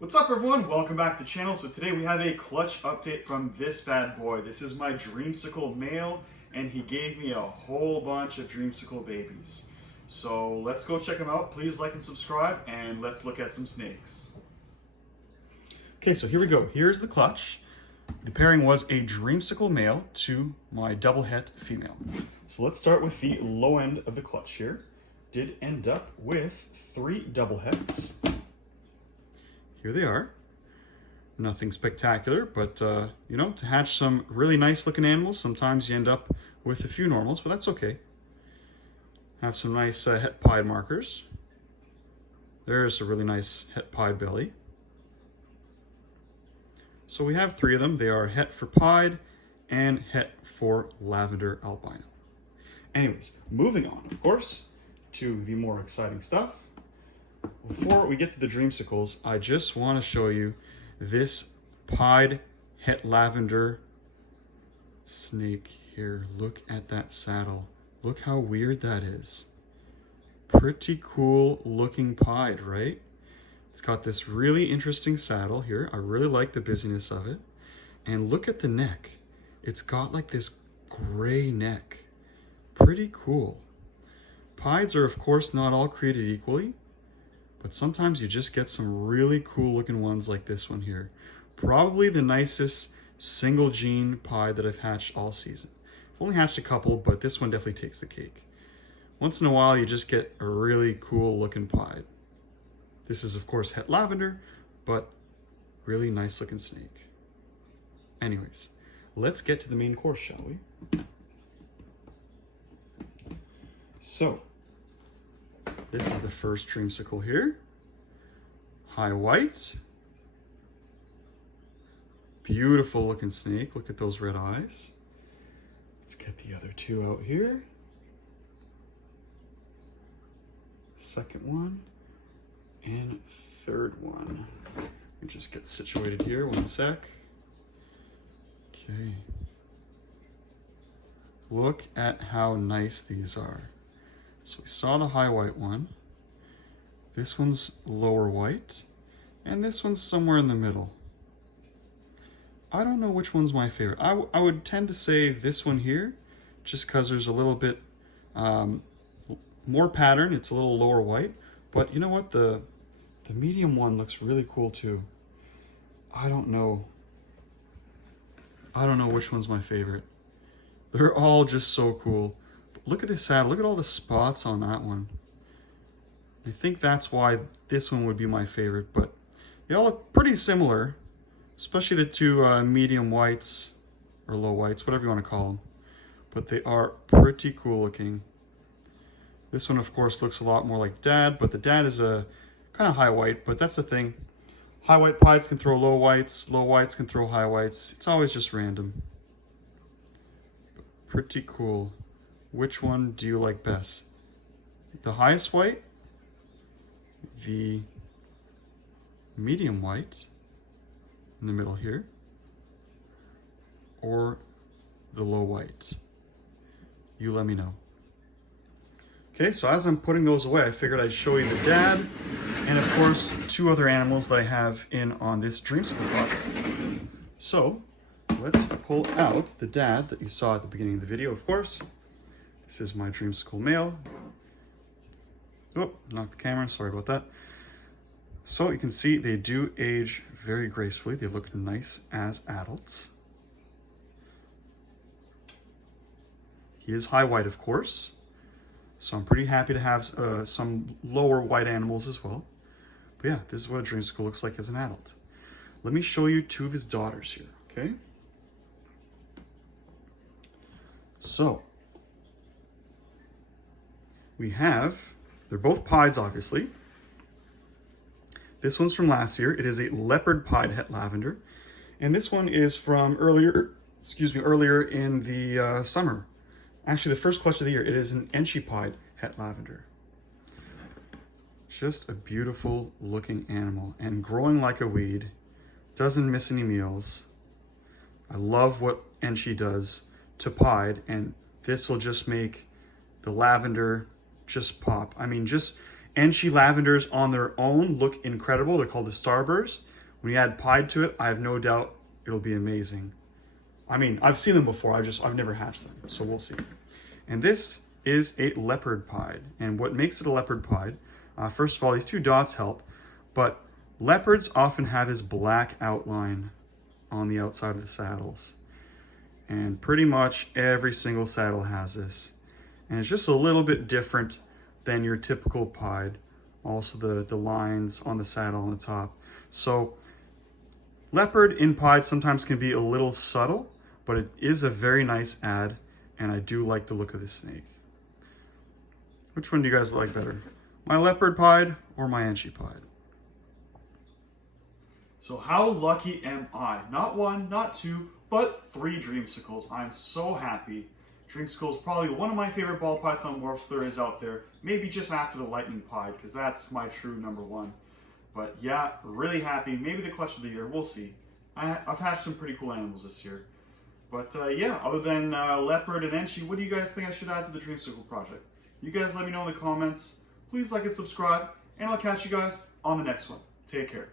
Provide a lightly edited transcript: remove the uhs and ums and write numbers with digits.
What's up everyone? Welcome back to the channel. So today we have a clutch update from this bad boy. This is my Dreamsicle male and he gave me a whole bunch of Dreamsicle babies. So let's go check them out. Please like and subscribe and let's look at some snakes. Okay, so here we go. Here's the clutch. The pairing was a Dreamsicle male to my double het female. So let's start with the low end of the clutch here. Did end up with 3 double hets. Here they are. Nothing spectacular, but you know, to hatch some really nice looking animals, sometimes you end up with a few normals, but that's okay. Have some nice het pied markers. There's a really nice het pied belly. So we have 3 of them. They are het for pied and het for lavender albino. Anyways, moving on, of course, to the more exciting stuff. Before we get to the Dreamsicles, I just want to show you this pied het lavender snake here. Look at that saddle. Look how weird that is. Pretty cool looking pied, right? It's got this really interesting saddle here. I really like the busyness of it. And look at the neck. It's got like this gray neck. Pretty cool. Pieds are of course not all created equally, but sometimes you just get some really cool looking ones like this one here. Probably the nicest single gene pied that I've hatched all season. I've only hatched a couple, but this one definitely takes the cake. Once in a while you just get a really cool looking pied. This is of course het lavender, but really nice looking snake. Anyways, let's get to the main course, shall we? So, this is the first Dreamsicle here. High white. Beautiful looking snake. Look at those red eyes. Let's get the other 2 out here. Second one and third one. Let me just get situated here, 1 sec. Okay. Look at how nice these are. So we saw the high white one. This one's lower white. And this one's somewhere in the middle. I don't know which one's my favorite. I would tend to say this one here, just because there's a little bit more pattern. It's a little lower white. But you know what? The medium one looks really cool too. I don't know which one's my favorite. They're all just so cool. Look at this saddle. Look at all the spots on that one. I think that's why this one would be my favorite, but they all look pretty similar, especially the 2 medium whites or low whites, whatever you want to call them. But they are pretty cool looking. This one, of course, looks a lot more like Dad, but the Dad is a kind of high white, but that's the thing. High white pieds can throw low whites can throw high whites. It's always just random. Pretty cool. Which one do you like best? The highest white, the medium white in the middle here, or the low white? You let me know. Okay, so as I'm putting those away, I figured I'd show you the Dad and of course 2 other animals that I have in on this Dreamsicle project. So let's pull out the Dad that you saw at the beginning of the video, of course. This is my Dreamsicle male. Oh, knocked the camera, sorry about that. So you can see they do age very gracefully. They look nice as adults. He is high white, of course. So I'm pretty happy to have some lower white animals as well. But yeah, this is what a Dreamsicle looks like as an adult. Let me show you 2 of his daughters here, okay? So, we have, they're both pieds obviously. This one's from last year. It is a leopard pied het lavender. And this one is from earlier in the summer. Actually, the first clutch of the year. It is an enchi pied het lavender. Just a beautiful looking animal and growing like a weed. Doesn't miss any meals. I love what enchi does to pied, and this will just make the lavender just pop. I mean, just Enchi lavenders on their own look incredible. They're called the Starburst. When you add pied to it, I have no doubt it'll be amazing. I mean, I've seen them before. I've never hatched them, so we'll see. And this is a leopard pied. And what makes it a leopard pied, first of all, these 2 dots help, but leopards often have this black outline on the outside of the saddles. And pretty much every single saddle has this. And it's just a little bit different than your typical pied. Also the lines on the saddle on the top. So leopard in pied sometimes can be a little subtle, but it is a very nice add, and I do like the look of this snake. Which one do you guys like better? My leopard pied or my Enchi pied? So how lucky am I? Not 1, not 2, but 3 Dreamsicles. I'm so happy. Dreamsicle is probably one of my favorite ball python morphs there is out there. Maybe just after the lightning pied, because that's my true number 1. But yeah, really happy. Maybe the clutch of the year. We'll see. I've hatched some pretty cool animals this year. But yeah, other than leopard and Enchi, what do you guys think I should add to the Dreamsicle project? You guys let me know in the comments. Please like and subscribe, and I'll catch you guys on the next one. Take care.